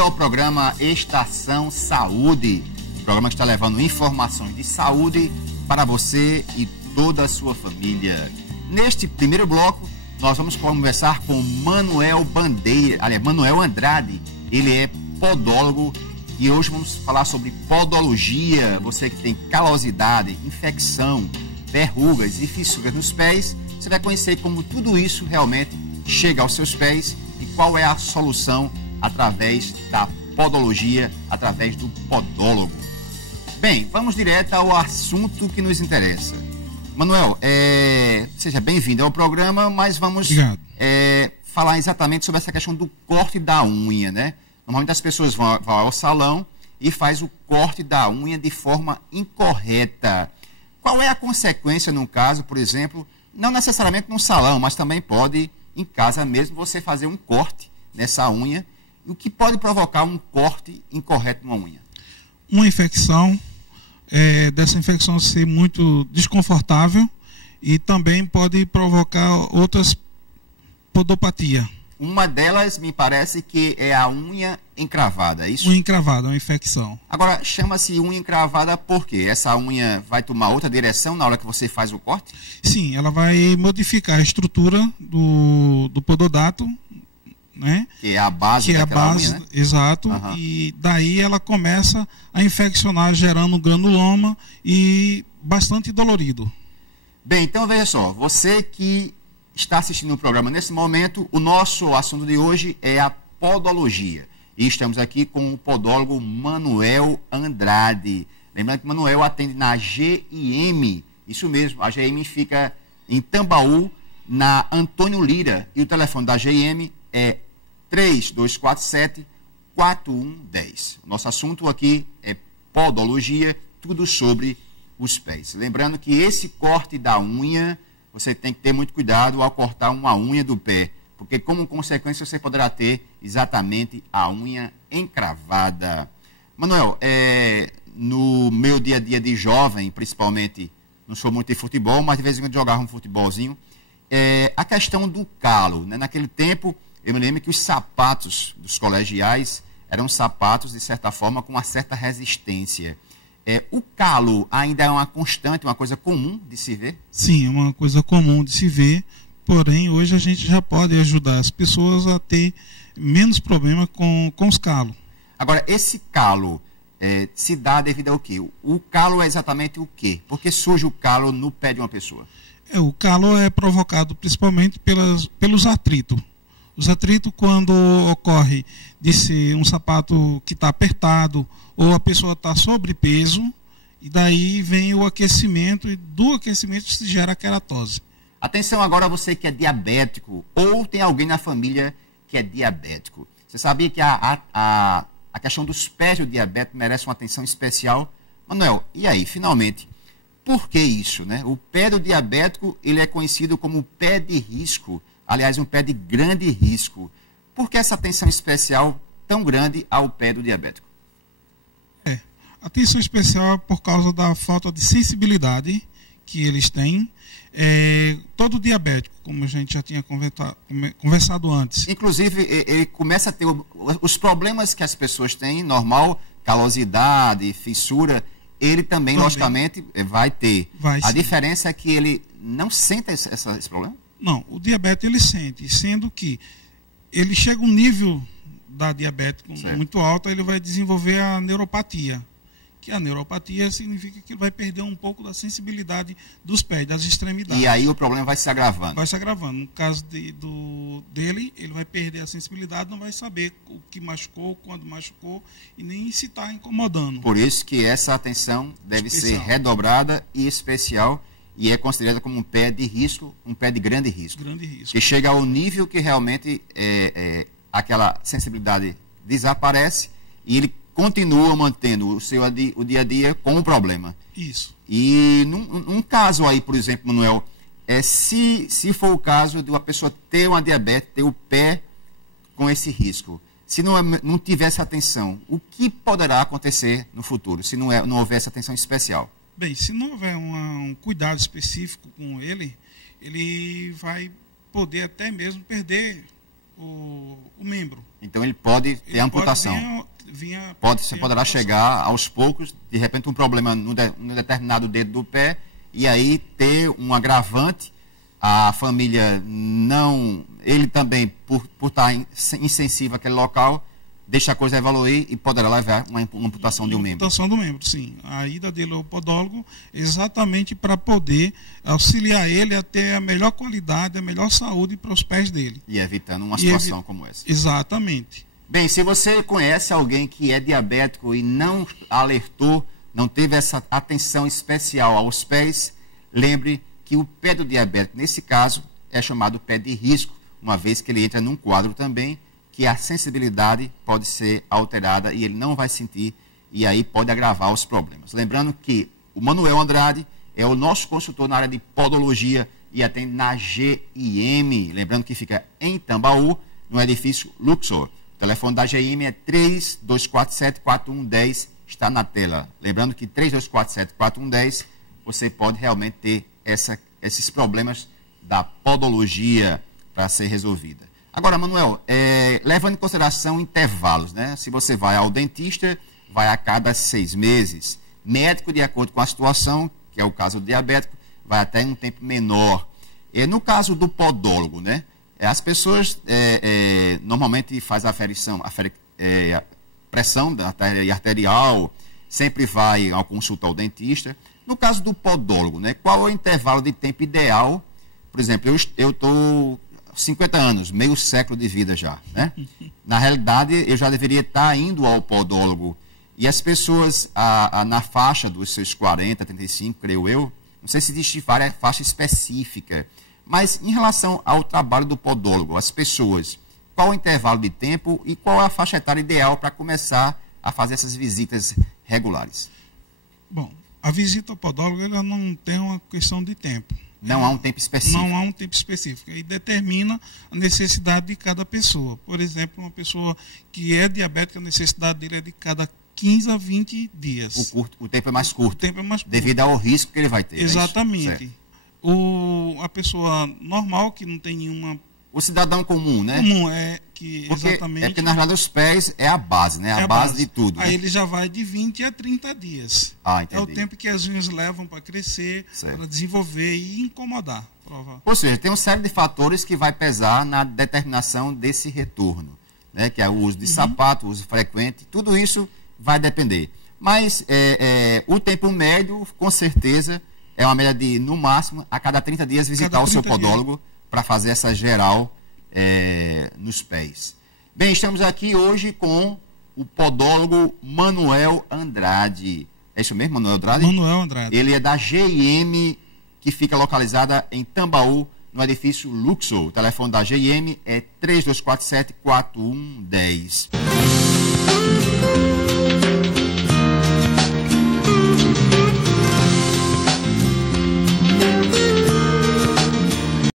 bem-vindo ao programa Estação Saúde, programa que está levando informações de saúde para você e toda a sua família. Neste primeiro bloco, nós vamos conversar com Manuel Andrade. Ele é podólogo e hoje vamos falar sobre podologia. Você que tem calosidade, infecção, verrugas e fissuras nos pés, você vai conhecer como tudo isso realmente chega aos seus pés e qual é a solução através da podologia, através do podólogo. Bem, vamos direto ao assunto que nos interessa. Manuel, seja bem-vindo ao programa, mas vamos falar exatamente sobre essa questão do corte da unha, né? Normalmente as pessoas vão ao salão e faz o corte da unha de forma incorreta. Qual é a consequência num caso, por exemplo, não necessariamente no salão, mas também pode em casa mesmo você fazer um corte nessa unha, o que pode provocar um corte incorreto numa unha? Uma infecção, dessa infecção ser muito desconfortável e também pode provocar outras podopatia. Uma delas me parece que é a unha encravada, é isso? Unha encravada, uma infecção. Agora, chama-se unha encravada por quê? Essa unha vai tomar outra direção na hora que você faz o corte? Sim, ela vai modificar a estrutura do pododato, né? Que é a base daquela unha, né? Exato. Uhum. E daí ela começa a infeccionar, gerando granuloma e bastante dolorido. Bem, então veja só, você que está assistindo o programa nesse momento, o nosso assunto de hoje é a podologia. E estamos aqui com o podólogo Manuel Andrade. Lembrando que Manuel atende na GIM, isso mesmo, a GIM fica em Tambaú, na Antônio Lira, e o telefone da GIM é 3247-4110. Nosso assunto aqui é podologia, tudo sobre os pés. Lembrando que esse corte da unha, você tem que ter muito cuidado ao cortar uma unha do pé, porque como consequência você poderá ter exatamente a unha encravada. Manuel, no meu dia a dia de jovem, principalmente, não sou muito de futebol, mas de vez em quando jogava um futebolzinho, a questão do calo, né? Naquele tempo, eu me lembro que os sapatos dos colegiais eram sapatos, de certa forma, com uma certa resistência. O calo ainda é uma constante, uma coisa comum de se ver? Sim, é uma coisa comum de se ver, porém hoje a gente já pode ajudar as pessoas a ter menos problema com os calos. Agora, esse calo se dá devido ao quê? O calo é exatamente o quê? Por que surge o calo no pé de uma pessoa? O calo é provocado principalmente pelos atritos. Os atritos, quando ocorre de ser um sapato que está apertado ou a pessoa está sobrepeso, e daí vem o aquecimento, e do aquecimento se gera a queratose. Atenção agora você que é diabético ou tem alguém na família que é diabético. Você sabia que a questão dos pés do diabético merece uma atenção especial? Manuel, e aí, finalmente, por que isso, né? O pé do diabético, ele é conhecido como pé de risco. Aliás, um pé de grande risco. Por que essa atenção especial tão grande ao pé do diabético? Atenção especial por causa da falta de sensibilidade que eles têm. Todo diabético, como a gente já tinha conversado antes. Inclusive, ele começa a ter os problemas que as pessoas têm, normal, calosidade, fissura, ele também, logicamente, vai ter. A diferença é que ele não sente esse problema? Não, o diabetes ele sente, sendo que ele chega a um nível da diabetes muito alto, ele vai desenvolver a neuropatia. Que a neuropatia significa que ele vai perder um pouco da sensibilidade dos pés, das extremidades. E aí o problema vai se agravando. Vai se agravando. No caso dele, ele vai perder a sensibilidade, não vai saber o que machucou, quando machucou e nem se está incomodando. Por isso que essa atenção deve ser redobrada e especial. E é considerada como um pé de risco, um pé de grande risco. Grande risco. Que chega ao nível que realmente aquela sensibilidade desaparece e ele continua mantendo o dia a dia com o problema. Isso. E num caso aí, por exemplo, Manuel, se for o caso de uma pessoa ter uma diabetes, ter o pé com esse risco, se não tivesse atenção, o que poderá acontecer no futuro, se não houvesse atenção especial? Bem, se não houver um cuidado específico com ele, ele vai poder até mesmo perder o membro. Então ele pode ter amputação. Você poderá chegar aos poucos, de repente um problema num determinado dedo do pé, e aí ter um agravante, a família não, ele também, por estar insensível àquele local, deixa a coisa evoluir e poderá levar uma amputação de um membro. Amputação do membro, sim. A ida dele ao podólogo exatamente para poder auxiliar ele a ter a melhor qualidade, a melhor saúde para os pés dele. E evitando uma situação como essa. Exatamente. Bem, se você conhece alguém que é diabético e não alertou, não teve essa atenção especial aos pés, lembre que o pé do diabético, nesse caso, é chamado pé de risco, uma vez que ele entra num quadro também que a sensibilidade pode ser alterada e ele não vai sentir, e aí pode agravar os problemas. Lembrando que o Manuel Andrade é o nosso consultor na área de podologia e atende na GIM, lembrando que fica em Tambaú, no edifício Luxor. O telefone da GIM é 3247-4110, está na tela. Lembrando que 3247-4110, você pode realmente ter esses problemas da podologia para ser resolvida. Agora, Manuel, levando em consideração intervalos, né? Se você vai ao dentista, vai a cada 6 meses. Médico, de acordo com a situação, que é o caso do diabético, vai até um tempo menor. No caso do podólogo, né? As pessoas normalmente fazem a aferição, a pressão arterial, sempre vai ao consulta ao dentista. No caso do podólogo, né? Qual é o intervalo de tempo ideal? Por exemplo, eu estou 50 anos, meio século de vida já, né? Na realidade, eu já deveria estar indo ao podólogo. E as pessoas na faixa dos seus 40, 35, creio eu, não sei se existe várias faixa específica, mas em relação ao trabalho do podólogo, as pessoas, qual o intervalo de tempo e qual a faixa etária ideal para começar a fazer essas visitas regulares? Bom, a visita ao podólogo ela não tem uma questão de tempo. Não há um tempo específico. Não há um tempo específico. E determina a necessidade de cada pessoa. Por exemplo, uma pessoa que é diabética, a necessidade dele é de cada 15 a 20 dias. O tempo é mais curto. O tempo é mais curto. Devido ao risco que ele vai ter. Exatamente. A pessoa normal, que não tem nenhuma... O cidadão comum, né? Comum, exatamente. Porque, na verdade, os pés é a base, né? A base de tudo. Aí né? ele já vai de 20 a 30 dias. Entendi. É o tempo que as unhas levam para crescer, para desenvolver e incomodar. Ou seja, tem uma série de fatores que vai pesar na determinação desse retorno, né? Que é o uso de sapato, o uso frequente, tudo isso vai depender. Mas o tempo médio, com certeza, é uma média de, no máximo, a cada 30 dias visitar o seu podólogo para fazer essa geral nos pés. Bem, estamos aqui hoje com o podólogo Manuel Andrade. É isso mesmo, Manuel Andrade? Manuel Andrade. Ele é da GIM, que fica localizada em Tambaú, no edifício Luxor. O telefone da GIM é 3247-4110.